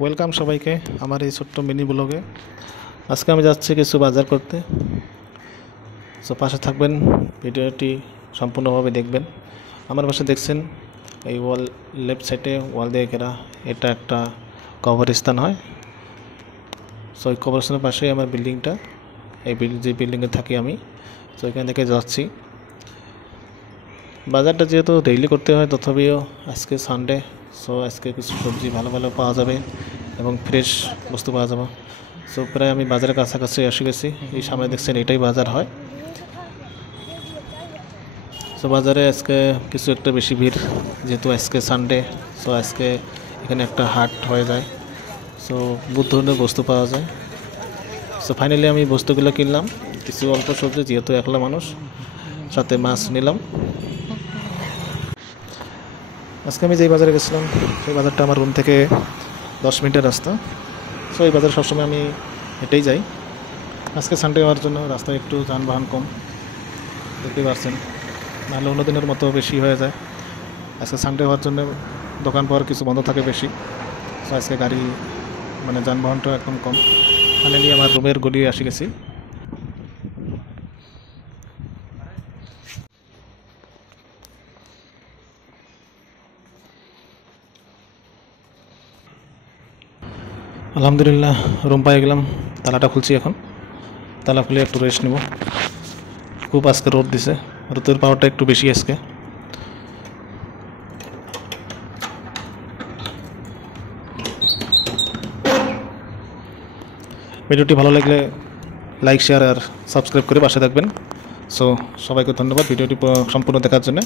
ওয়েলকাম সবাইকে আমার এই ছোট্ট মিনি ব্লগে। আজকে আমি যাচ্ছি কিছু বাজার করতে। সো পাশে থাকবেন, ভিডিওটি সম্পূর্ণভাবে দেখবেন। আমার পাশে দেখছেন এই ওয়াল, লেফট সাইডে ওয়াল দিয়ে ঘেরা, এটা একটা কবরস্থান হয়। সো এই কবরস্থানের পাশেই আমার বিল্ডিংটা, এই যে বিল্ডিংয়ে থাকি আমি। সো এখান থেকে যাচ্ছি। বাজারটা যেহেতু ডেইলি করতে হয়, তথাপিও আজকে সানডে, সো আজকে কিছু সবজি ভালো ভালো পাওয়া যাবে এবং ফ্রেশ বস্তু পাওয়া যাবে। সো প্রায় আমি বাজারের কাছাকাছি এসে গেছি। এই সামনে দেখছেন এটাই বাজার হয়। সো বাজারে আজকে কিছু একটা বেশি ভিড়, যেহেতু আজকে সানডে। সো আজকে এখানে একটা হাট হয়ে যায়। সো বহুত ধরনের বস্তু পাওয়া যায়। সো ফাইনালি আমি বস্তুগুলো কিনলাম, কিছু অল্প সবজি, যেহেতু একলা মানুষ, সাথে মাছ নিলাম। আজকে আমি যেই বাজারে গেছিলাম, সেই বাজারটা আমার রুম থেকে 10 মিনিটের রাস্তা। সো এই বাজারে সবসময় আমি হেঁটেই যাই। আজকে সানডে হওয়ার জন্য রাস্তায় একটু যানবাহন কম, দেখতেই পারছেন। নাহলে অন্য দিনের মতো বেশি হয়ে যায়। আজকে সানডে হওয়ার জন্য দোকান পাওয়ার কিছু বন্ধ থাকে বেশি। সো আজকে গাড়ি যানবাহনটা একদম কম। ফাইনালি আমার রুমের গলি আসি গেছি। আলহামদুলিল্লাহ, রুম পাই গেলাম। তালাটা খুলছি এখন। তালা খুলে একটু রেস্ট নেব। খুব আজকে রোদ দিছে, রোদের পাওয়ারটা একটু বেশি আজকে। ভিডিওটি ভালো লাগলে লাইক, শেয়ার আর সাবস্ক্রাইব করে পাশে থাকবেন। সো সবাইকে ধন্যবাদ ভিডিওটি সম্পূর্ণ দেখার জন্য।